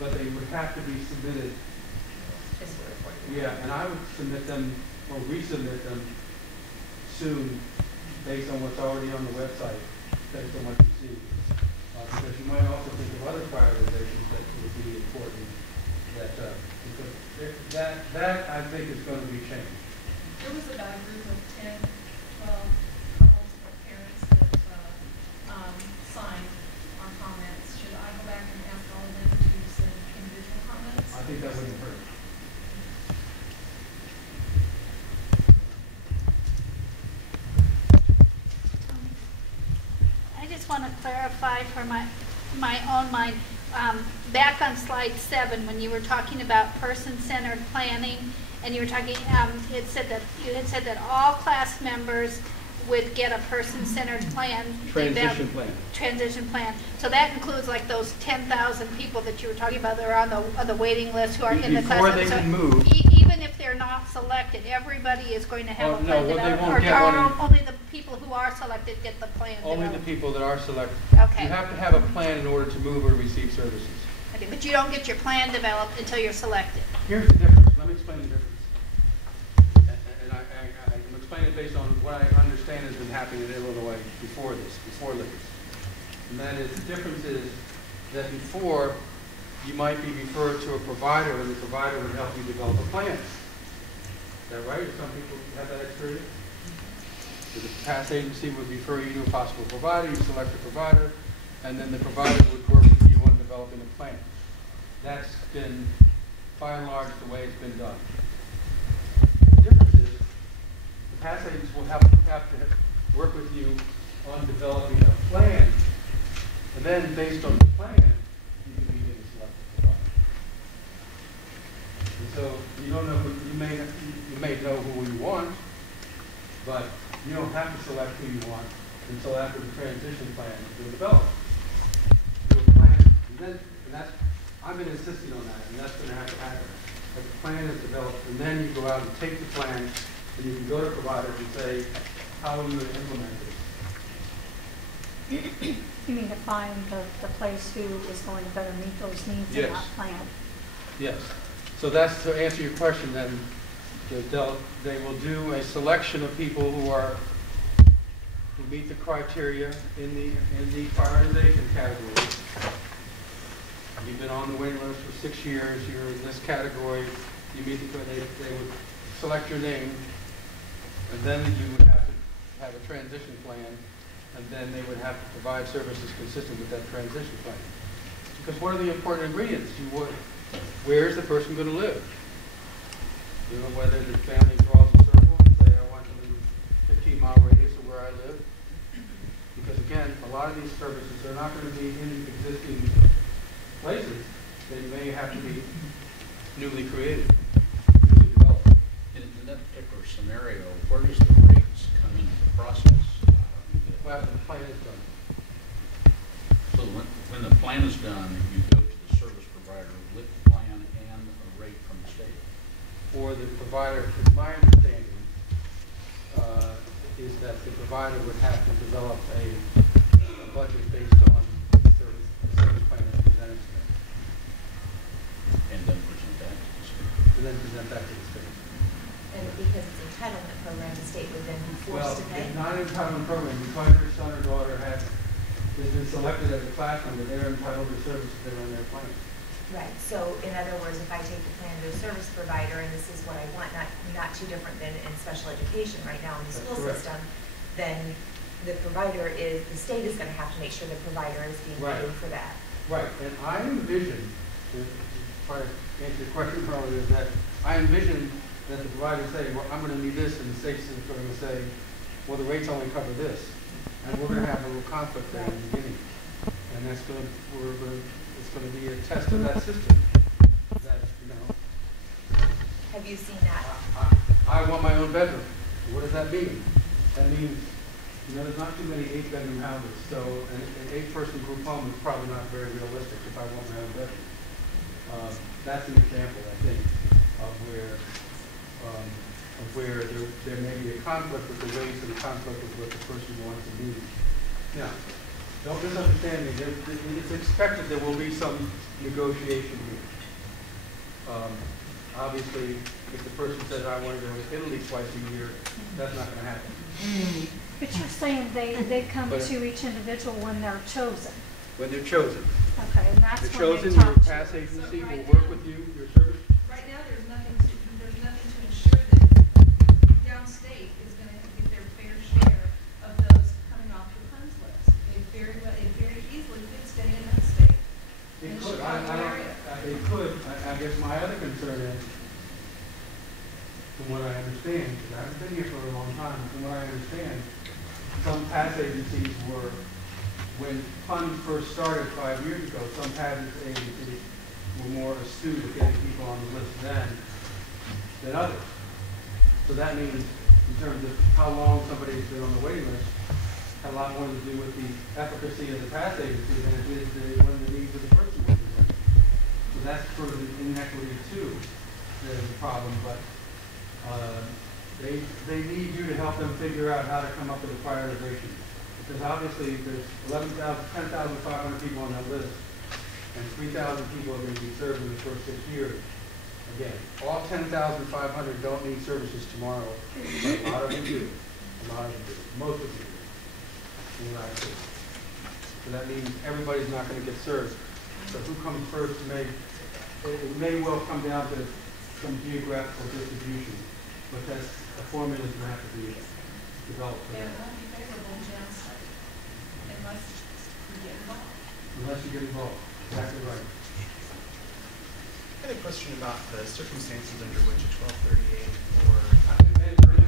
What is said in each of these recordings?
but they would have to be submitted. Yeah, and I would submit them or resubmit them soon based on what's already on the website, based on what you see. Because you might also think of other prioritizations that would be important. Because that I think is going to be changed. There was about a group of 10, 12 couples or parents that signed our comments. Should I go back and ask all of them to send individual comments? I think that wouldn't hurt. I just want to clarify for my own mind. Back on slide 7, when you were talking about person-centered planning, and you were talking, it said that you had said that all class members would get a person-centered plan. Transition plan. So that includes like those 10,000 people that you were talking about that are on the waiting list who are in the class. Before they can move. Even if they're not selected, everybody is going to have a plan developed. Or only the people who are selected get the plan Only developed? the people that are selected. Okay. You have to have a plan in order to move or receive services. Okay, but you don't get your plan developed until you're selected. Here's the difference. Let me explain the difference. And I'm explaining it based on what I understand has been happening in Illinois before Ligas. And that is, the difference is that before, you might be referred to a provider, and the provider would help you develop a plan. Is that right? Do some people have that experience? So the pass agency would refer you to a possible provider, you select a provider, and then the provider would work with you on developing a plan. That's been, by and large, the way it's been done. The difference is, the pass agents will have to work with you on developing a plan, and then based on the plan, you can begin to select the provider. And so you don't know who, you may know who you want, but you don't have to select who you want until after the transition plan has been developed. Do a plan, and that's, I've been insisting on that, and that's going to have to happen. But the plan is developed, and then you go out and take the plan, and you can go to providers and say, how are you going to implement this? You mean to find the place who is going to better meet those needs in that plan? Yes. So that's to answer your question. Then they will do a selection of people who meet the criteria in the prioritization category. You've been on the waiting list for 6 years. You're in this category. You meet they would select your name, and then you would have to have a transition plan. And then they would have to provide services consistent with that transition plan. Because what are the important ingredients? Where is the person going to live? You know, whether the family draws a circle and say, I want to live 15-mile radius of where I live. Because again, a lot of these services are not going to be in existing places. They may have to be newly created, newly developed. In that particular scenario, where does the rates come into the process? After the plan is done. So when the plan is done, you go to the service provider with the plan and a rate from the state? Or the provider, my understanding is that the provider would have to develop a budget based on the service plan that's presented to them. And then present that to the state? And then present that to the state. And because it's an entitlement program, the state would then be forced to pay? Well, it's not an entitlement program. Because your son or daughter has been selected as a class member, they're entitled to services that are on their plan. Right. So in other words, if I take the plan to a service provider and this is what I want, not too different than in special education right now in the school system, then the provider is, the state is going to have to make sure the provider is being paid for that. Right. And I envision, to try to answer your question probably, is that I envision that the provider say, well, I'm going to need this, and the state's going to say, well, the rates only cover this. And we're going to have a little conflict there in the beginning. And that's going to, it's going to be a test of that system. That, you know. Have you seen that? I want my own bedroom. What does that mean? That means, you know, there's not too many 8-bedroom houses. So an 8-person group home is probably not very realistic if I want my own bedroom. That's an example, I think, of where there may be a conflict with the rates and a conflict with what the person wants to do. Now, Don't misunderstand me. It's expected there will be some negotiation here. Obviously, if the person says, I want to go to Italy twice a year, that's not going to happen. But you're saying they come But- to each individual when they're chosen. When they're chosen. Okay, and that's They're when they chosen, your talk to pass you. agency So right will work now- with you, your service. Right now, there's nothing to ensure that downstate is gonna get their fair share of those coming off the funds list. They very easily could stay in that state. It In the could, Chicago area. it could. I guess my other concern is, from what I understand, because I haven't been here for a long time, from what I understand, some pass agencies were, when funds first started 5 years ago, some pass agencies were more astute at getting people on the list than others. So that means, in terms of how long somebody's been on the waiting list, had a lot more to do with the efficacy of the pass agency than it did when the needs of the person was there. So that's sort of an inequity too, that is a problem, but they need you to help them figure out how to come up with a prioritization. Because obviously there's 10,500 people on that list, and 3,000 people are going to be served in the first 6 years. Again, all 10,500 don't need services tomorrow, but a lot of them do. A lot of them do. Most of them do. In the United States. So that means everybody's not going to get served. So who comes first it may well come down to some geographical distribution, but the formula is going to have to be developed for And it that. won't be favorable downstate unless you get involved. Unless you get involved. Exactly right. I had a question about the circumstances under which a 1238 or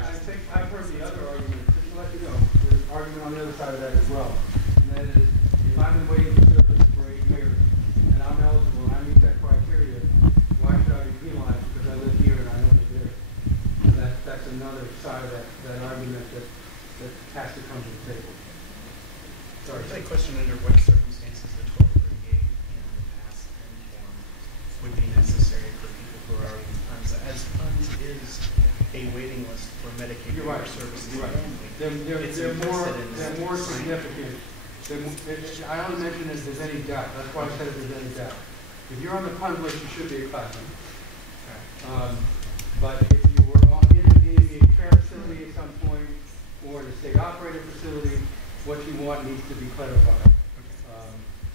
I think I've heard the other argument, just to let you know, there's an argument on the other side of that as well. And that is, if I've been waiting for service for 8 years, and I'm eligible and I meet that criteria, why should I be penalized because I live here and I don't live there? And that's another side of that argument that has to come to the table. I Sorry. had a question under what circumstances the 1238 and the pass and form would be necessary for people who are already in funds. As funds is a waiting list for Medicaid You're right. services You're right. only. They're It's more implicit in they're the more sign. significant. I only mention it if there's any doubt. That's why I said if there's any doubt. If you're on the fund list, you should be a class member. Okay. But if you were in a care facility at some point or in a state operated facility, what you want needs to be clarified.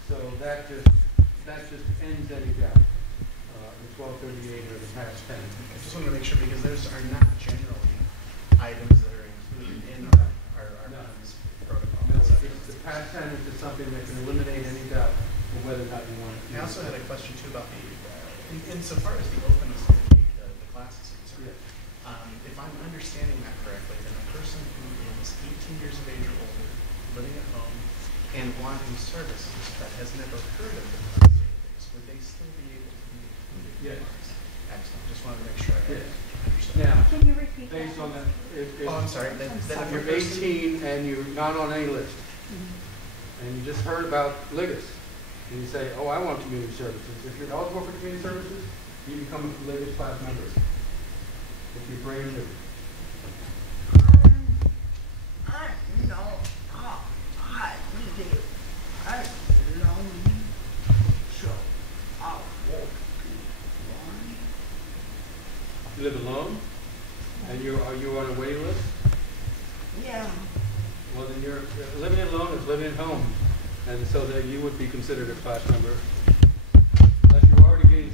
So that just ends any doubt. The 1238 or the past 10. I just want to make sure because those are not generally items that are included in our No. funds protocol. No, the past 10 is just something that can eliminate any doubt of whether or not you want it. I also had a question too about insofar as the openness of the classes is concerned. Yeah. If I'm understanding that correctly, then a person who is 18 years of age or older, living at home, and wanting services but has never heard of the funds database, would they still be able to be included? Yes. Excellent. Just wanted to make sure I Yes. understood. Now, Can you repeat that? based on that, if Oh, I'm sorry. Then I'm if sorry. a you're person- 18 and you're not on any list, and you just heard about Ligas, and you say, oh, I want community services. If you're eligible for community services, you become a Ligas class member. If you're brand new. You live alone? And are you on a waiting list? Yeah, Well, then you're living alone is living at home, and so that you would be considered a class member, unless you're already getting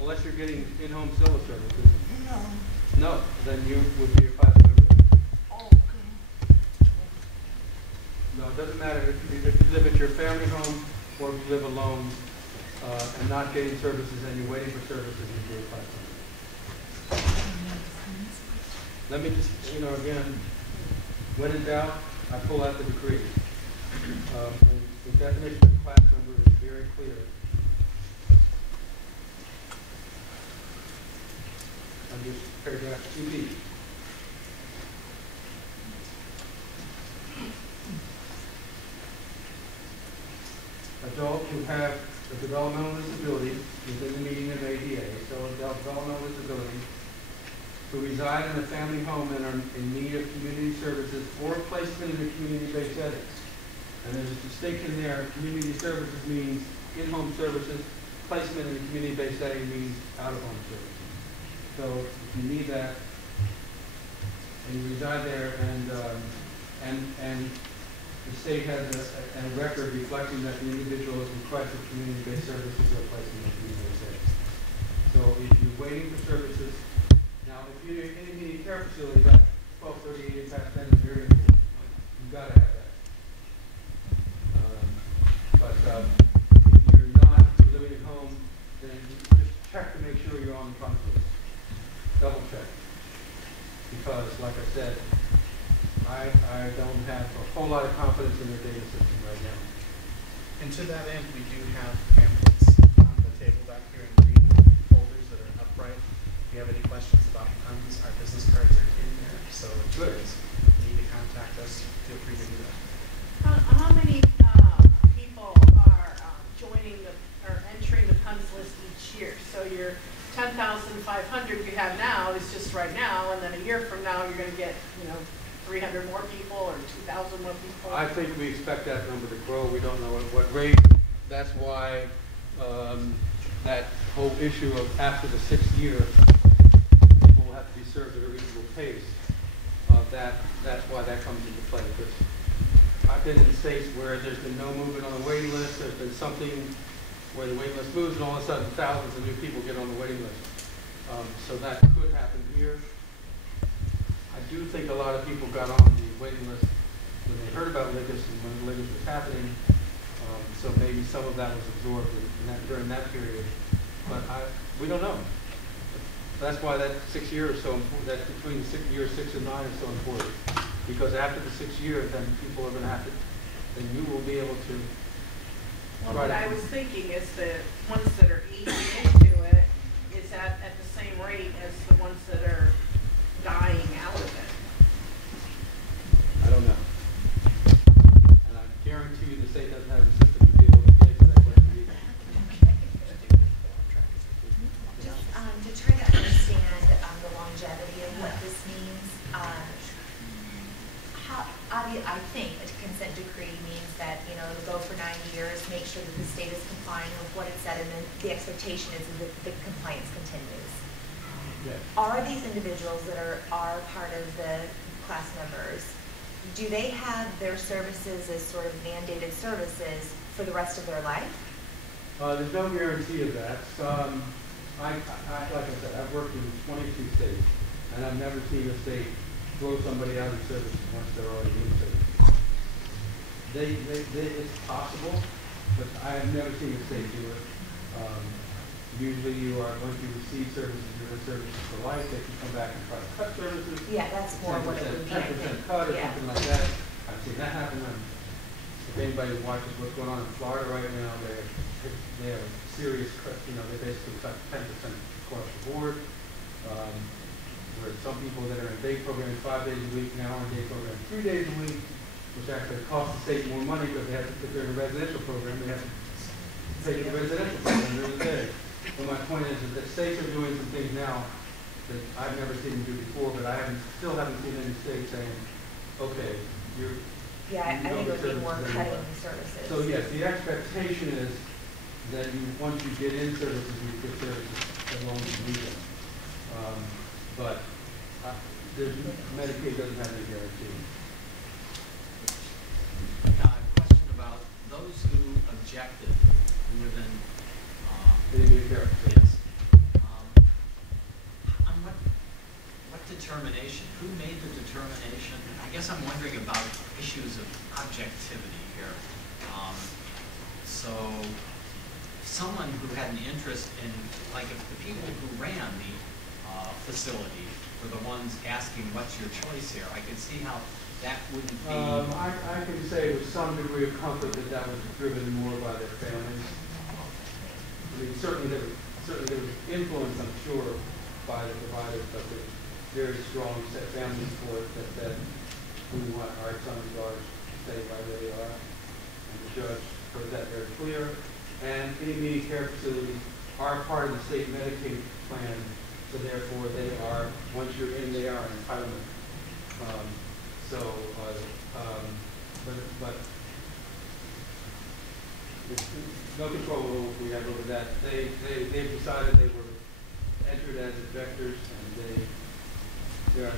unless you're getting in-home SILA services. no, No, then you would be a class member. okay. No, it doesn't matter if you live at your family home or if you live alone and not getting services and you're waiting for services, you'd be a class member. Let me just, again, when in doubt, I pull out the decree. The definition of class member is very clear. Under paragraph 2B. Adults who have a developmental disability within the meaning of ADA, so a developmental disability, who reside in a family home and are in need of community services or placement in a community-based setting. And there's a distinction there. Community services means in-home services. Placement in the community-based setting means out-of-home services. So if you need that, and you reside there, and the state has a record reflecting that the individual has requested community-based services or placement in the community-based setting. So if you're waiting for services, now if you're in a immediate care facility, that 1238 past 10 is very important. You've got to have that. But if you're not, if you're living at home, then just check to make sure you're on the front list. Double check. Because, like I said, I don't have a whole lot of confidence in their data system right now. And to that end, we do have pamphlets on the table back here in green folders that are upright. If you have any questions about funds, our business cards are in there. So if you guys need to contact us, feel free to do that. How many people are joining or entering the PUNS list each year? So your 10,500 you have now is just right now, and then a year from now you're going to get, 300 more people or 2,000 more people? I think we expect that number to grow. We don't know at what rate. That's why that whole issue of after the 6th year, people will have to be served at a reasonable pace. That's why that comes into play. Because I've been in states where there's been no movement on the waiting list. There's been something where the waiting list moves, and all of a sudden thousands of new people get on the waiting list. So that could happen here. I do think a lot of people got on the waiting list when they heard about Ligas and when Ligas was happening. So maybe some of that was absorbed during that period. But we don't know. That's why that 6th year is so important. That between years 6 and 9 is so important. Because after the 6th year, then people are going to have to, then you will be able to. Well, what I was thinking is the ones that are aging into it is at the same rate as the ones that are dying out of it. I don't know. And I guarantee you the state doesn't have a system to be able to answer that question either. Just to try to understand the longevity of what this means, I think a consent decree means that, it'll go for 9 years, make sure that the state is complying with what it said, and then the expectation is that the compliance continues. Yeah. Are these individuals that are part of the class members, do they have their services as sort of mandated services for the rest of their life? There's no guarantee of that. Like I said, I've worked in 22 states, and I've never seen a state throw somebody out of service once they're already in service. It's possible, but I have never seen a state do it. Usually once you receive services, you're in services for life. They can come back and try to cut services. Yeah, that's more what it would be. 10% cut or something like that. I've seen that happen. If anybody watches what's going on in Florida right now, they have a serious cut. They basically cut 10% across the board. Where some people that are in day programs 5 days a week now are in day programs 3 days a week, which actually costs the state more money because if they're in a residential program, they have to pay the residential program during the day. But my point is that states are doing some things now that I've never seen them do before, but I still haven't seen any state saying, okay, you're. Yeah, I think it would be more cutting services. So yes, the expectation is that once you get in services, you get services as long as you need them. But Medicaid doesn't have any guarantee. Now, a question about those who objected, who were then, They need care. yes. On what determination, who made the determination? I guess I'm wondering about issues of objectivity here. So someone who had an interest in, like if the people who ran the facility were the ones asking, what's your choice here? I could see how that wouldn't be. I can say with some degree of comfort that was driven more by their families. I mean, certainly there was influence, I'm sure, by the providers, but there's very strong set family support that we want our sons and daughters to stay right where they are. And the judge heard that very clear. And immediate care facilities are part of the state Medicaid plan. So therefore, they are, once you're in, they are an entitlement. But no control we have over that. They've decided they were entered as objectors, and they are